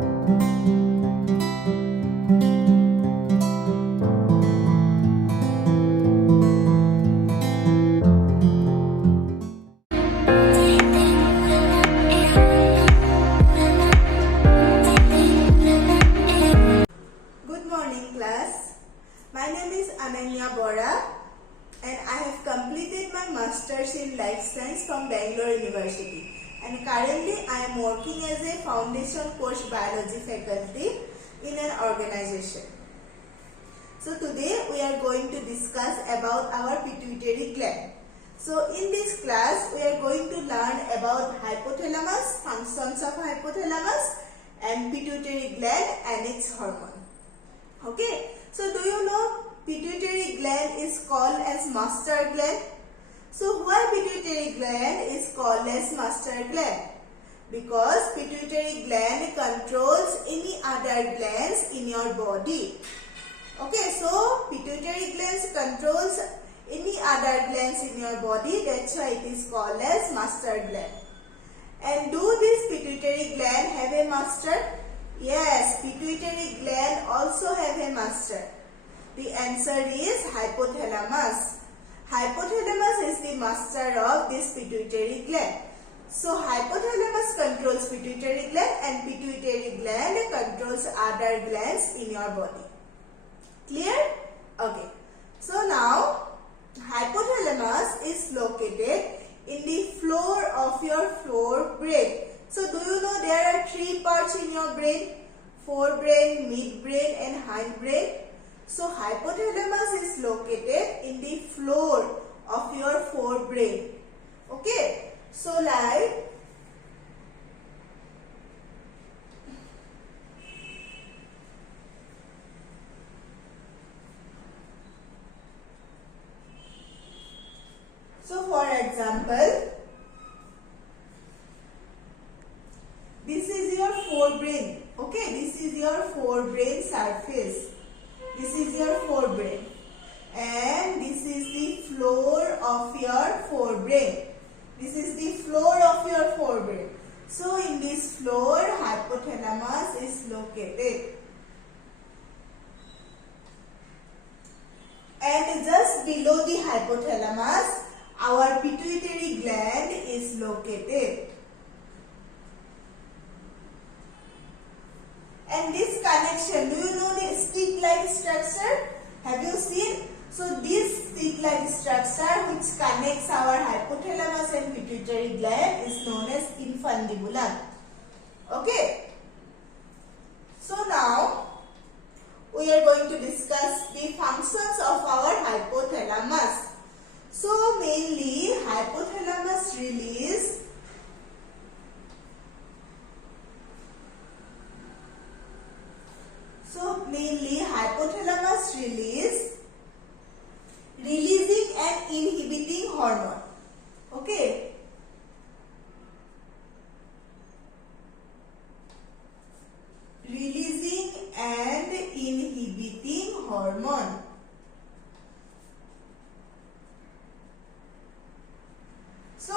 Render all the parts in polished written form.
Good morning class. My name is Ananya Bora and I have completed my Masters in Life Science from Bangalore University, and currently I am working as a foundation course biology faculty in an organization. So today we are going to discuss about our pituitary gland. So in this class we are going to learn about hypothalamus, functions of hypothalamus, and pituitary gland and its hormone. Okay, so do you know pituitary gland is called as master gland? So why pituitary gland is called as master gland? Because pituitary gland controls any other glands in your body. Okay, so pituitary gland controls any other glands in your body, that's why it is called as master gland. And do this pituitary gland have a master? Yes, pituitary gland also have a master. The answer is hypothalamus. Hypothalamus is the master of this pituitary gland. So hypothalamus controls pituitary gland and pituitary gland controls other glands in your body. Clear? Okay. So now hypothalamus is located in the floor of your forebrain. So do you know there are three parts in your brain? Forebrain, midbrain and hindbrain. So hypothalamus is located in the floor of your forebrain. Okay. So like for example, this is your forebrain. Okay, this is your forebrain surface. This is your forebrain. And this is the floor of your forebrain. This is the floor of your forebrain. So in this floor, hypothalamus is located. And just below the hypothalamus, our pituitary gland is located. And this connection, do you know the stick-like structure? Have you seen? So this stick-like structure which connects our hypothalamus and pituitary gland is known as infundibulum. Okay. So now we are going to discuss the functions of our hypothalamus. So mainly hypothalamus release releasing and inhibiting hormone. Okay. Releasing and inhibiting hormone. So,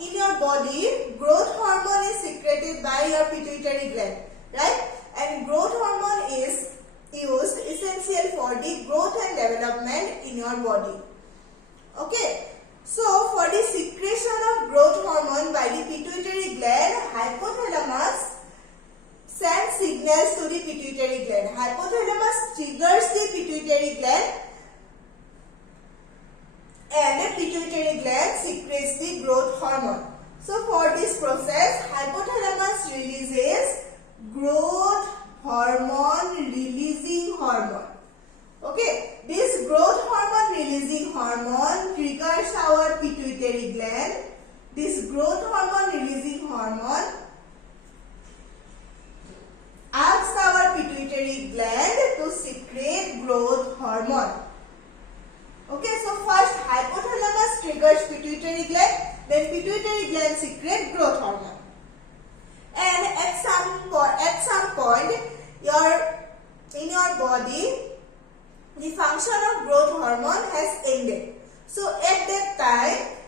in your body, growth hormone is secreted by your pituitary gland, right? And growth hormone is used essential for the growth and development in your body. Okay. So, for the secretion of growth hormone by the pituitary gland, hypothalamus sends signals to the pituitary gland. Hypothalamus triggers the pituitary gland and the pituitary gland secretes the growth hormone. So for this process, hypothalamus releases growth hormone releasing hormone. Okay, this growth hormone releasing hormone triggers our pituitary gland. This growth hormone releasing hormone asks our pituitary gland to secrete growth hormone. Okay, so first hypothalamus triggers pituitary gland, then pituitary gland secretes growth hormone. And at some point, in your body, the function of growth hormone has ended. So at that time,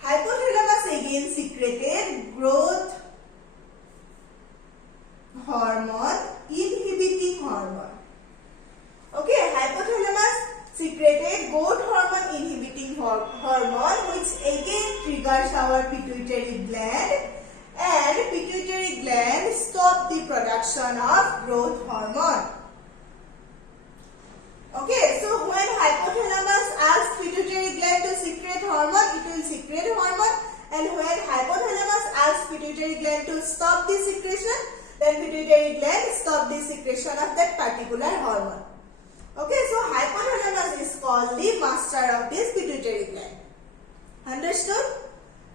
hypothalamus again secreted growth hormone production of growth hormone. Okay, so when hypothalamus asks pituitary gland to secrete hormone, it will secrete hormone, and when hypothalamus asks pituitary gland to stop the secretion, then pituitary gland stop the secretion of that particular hormone. Okay, so hypothalamus is called the master of this pituitary gland. Understood?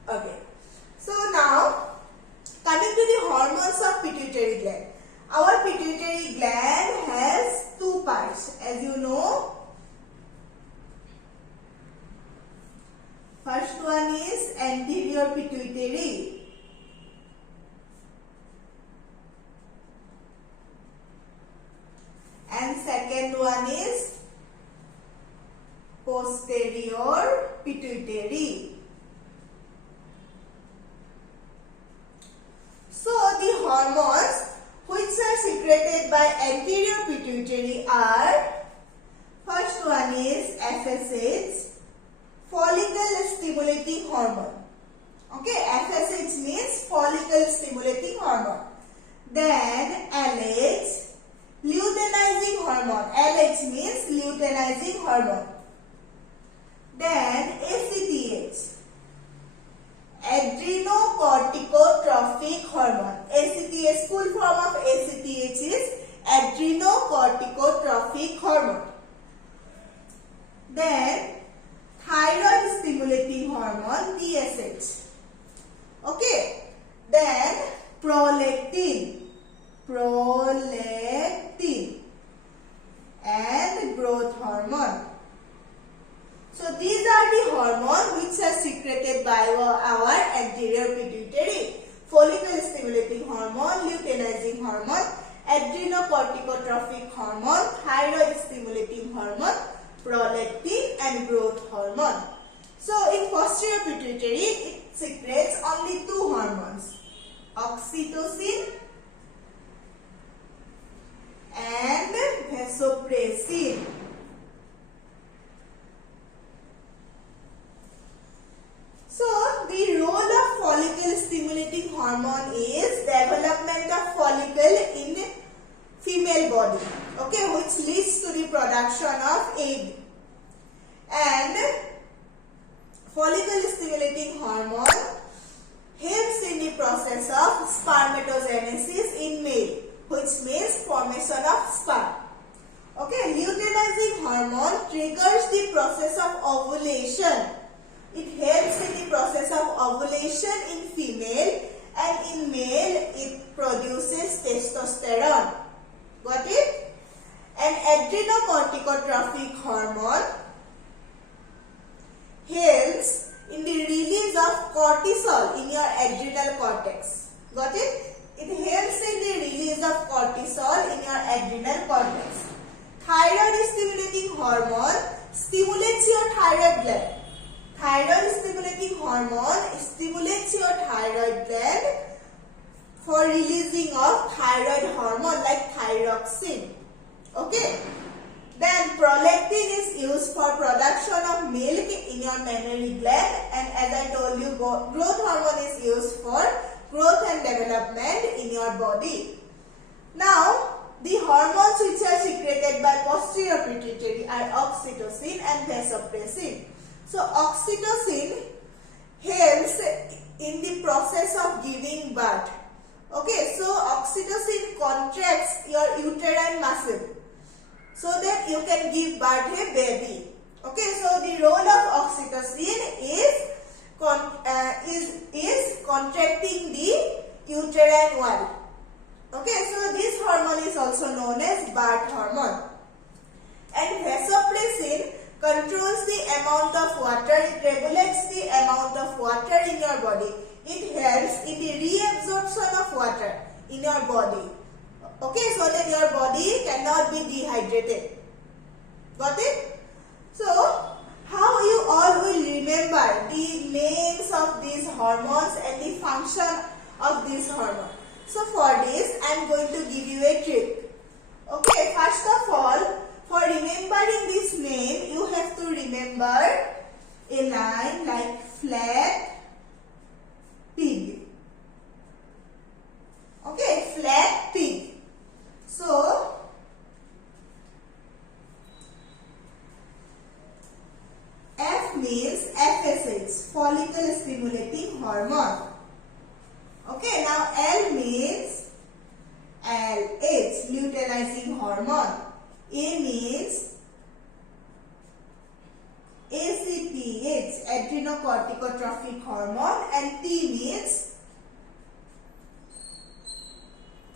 Okay. So now, coming to the hormones of pituitary gland. Our pituitary gland has two parts, as you know. First one is anterior pituitary. And second one is posterior pituitary. So the hormones which are secreted by anterior pituitary are, first one is FSH, follicle stimulating hormone. Okay, FSH means follicle stimulating hormone. Then LH, luteinizing hormone. LH means luteinizing hormone. Then ACTH, adrenocorticotrophic hormone. ACTH, full form of ACTH is adrenocorticotrophic hormone. Then thyroid stimulating hormone, TSH. Okay. Then prolactin and growth hormone. So these are the hormones which are secreted by our anterior pituitary. Follicle stimulating hormone, luteinizing hormone, adrenocorticotrophic hormone, thyroid stimulating hormone, prolactin and growth hormone. So in posterior pituitary, it secretes only two hormones, oxytocin and vasopressin. So the role of follicle stimulating hormone is development of follicle in female body, okay, which leads to the production of egg. And follicle stimulating hormone helps in the process of spermatogenesis in male, which means formation of sperm. Okay, luteinizing hormone triggers the process of ovulation. It helps in the process of ovulation in female, and in male it produces testosterone. Got it? And adrenocorticotrophic hormone helps in the release of cortisol in your adrenal cortex. Got it? It helps in the release of cortisol in your adrenal cortex. Thyroid stimulating hormone stimulates your thyroid gland. Thyroid stimulating hormone stimulates your thyroid gland for releasing of thyroid hormone like thyroxine. Okay. Then prolactin is used for production of milk in your mammary gland, and as I told you, growth hormone is used for growth and development in your body. Now, the hormones which are secreted by posterior pituitary are oxytocin and vasopressin. So oxytocin helps in the process of giving birth. Okay, so oxytocin contracts your uterine muscle so that you can give birth a baby. Okay, so the role of oxytocin is contracting the uterine wall. Okay, so this hormone is also known as birth hormone. And vasopressin controls the amount of water, it regulates the amount of water in your body. It helps in the reabsorption of water in your body. Okay, so that your body cannot be dehydrated. Got it? So, how you all will remember the names of these hormones and the function of these hormones? So, for this, I am going to give you a trick. Okay, first of all, for remembering this name, you have to remember a line like flat pig. Okay, flat pig. hormone. Okay, now L means LH, luteinizing hormone. A means ACTH, adrenocorticotrophic hormone, and T means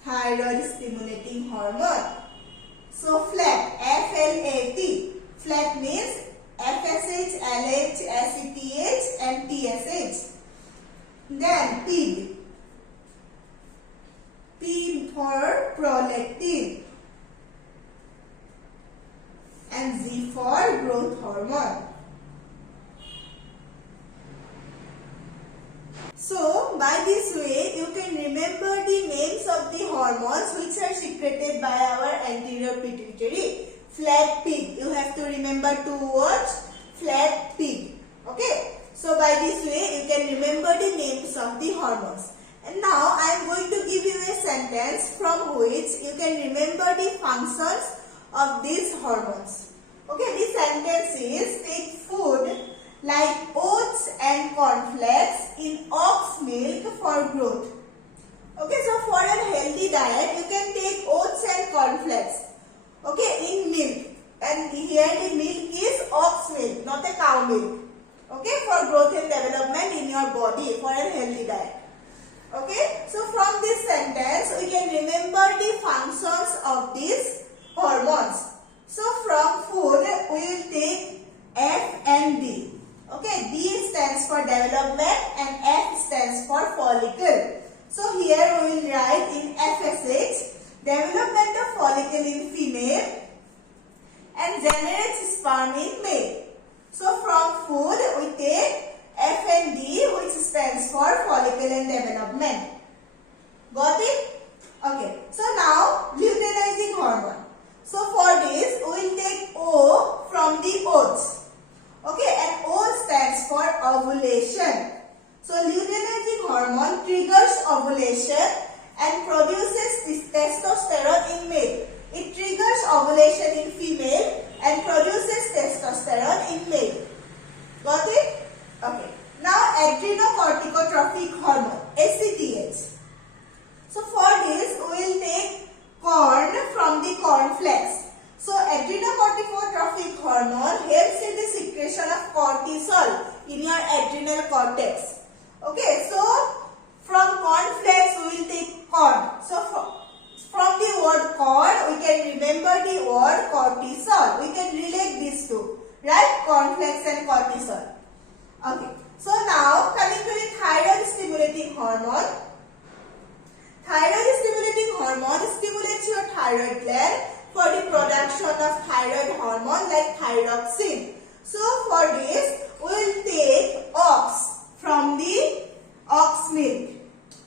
thyroid stimulating hormone. So FLAT, FLAT, FLAT means FSH, LH, ACTH and TSH. Then PIG, P for prolactin, and Z for growth hormone. So by this way you can remember the names of the hormones which are secreted by our anterior pituitary. Flat pig, you have to remember two words, flat pig. Okay, so by this way you can remember the names of the hormones. And now I am going to give you a sentence from which you can remember the functions of these hormones. Okay, this sentence is: take food like oats and cornflakes in ox milk for growth. Okay, so for a healthy diet you can take oats and cornflakes, okay, in milk, and here the milk is ox milk, not a cow milk, okay, for growth and development in your body, for a healthy diet. Okay, so from this sentence we can remember the functions of these hormones. So from food we will take F and D. Okay, D stands for development and F stands for follicle. So here we will write in FSH, development of follicle in female and generates sperm in male. So from food we take F and D, which stands for follicle and development. Got it? Okay, so now luteinizing hormone. So for this we will take O from the oats. Okay, and O stands for ovulation. So luteinizing hormone triggers ovulation and produces testosterone in male. It triggers ovulation in female and produces testosterone in male. Got it? Okay. Now adrenocorticotrophic hormone, ACTH. So for this we will take corn from the cornflakes. So adrenocorticotrophic hormone helps in the secretion of cortisol in your adrenal cortex. Okay, so from cornflakes we will take corn. So from the word corn we can remember the word cortisol. We can relate these two, right? Cornflakes and cortisol. Okay, so now coming to the thyroid stimulating hormone. Thyroid stimulating hormone stimulates your thyroid gland for the production of thyroid hormone like thyroxine. So for this we will take ox from the ox milk.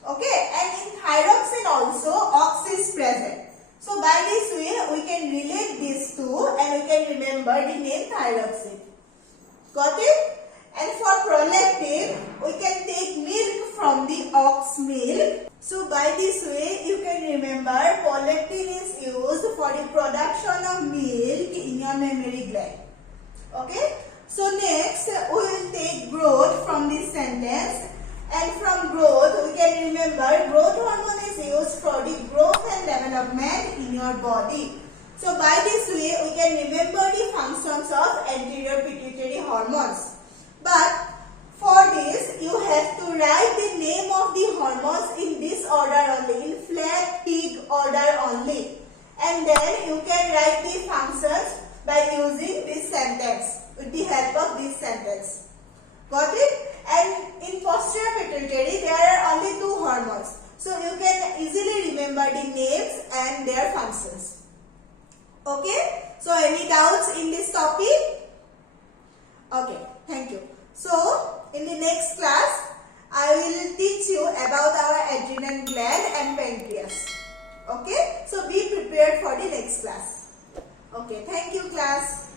Okay, and in thyroxine also ox is present. So by this way we can relate these two and we can remember the name thyroxine. Got it? And for prolactin we can take milk from the ox milk. So by this way you can remember prolactin is used for the production of milk in your mammary gland. Okay, so next we will take growth from this sentence, and from growth we can remember growth hormone is used for the growth and development in your body. So by this way we can remember the functions of anterior pituitary hormones. But for this you have to write the name of the hormones in this order only, in flat pig order only, and then you can write the functions by using this sentence, with the help of this sentence. Got it? And in posterior pituitary there are only two hormones, so you can easily remember the names and their functions. Okay, so any doubts in this topic? Okay, thank you. So in the next class I will teach you about our adrenal gland and pancreas. Okay, so be prepared for the next class. Okay, thank you class.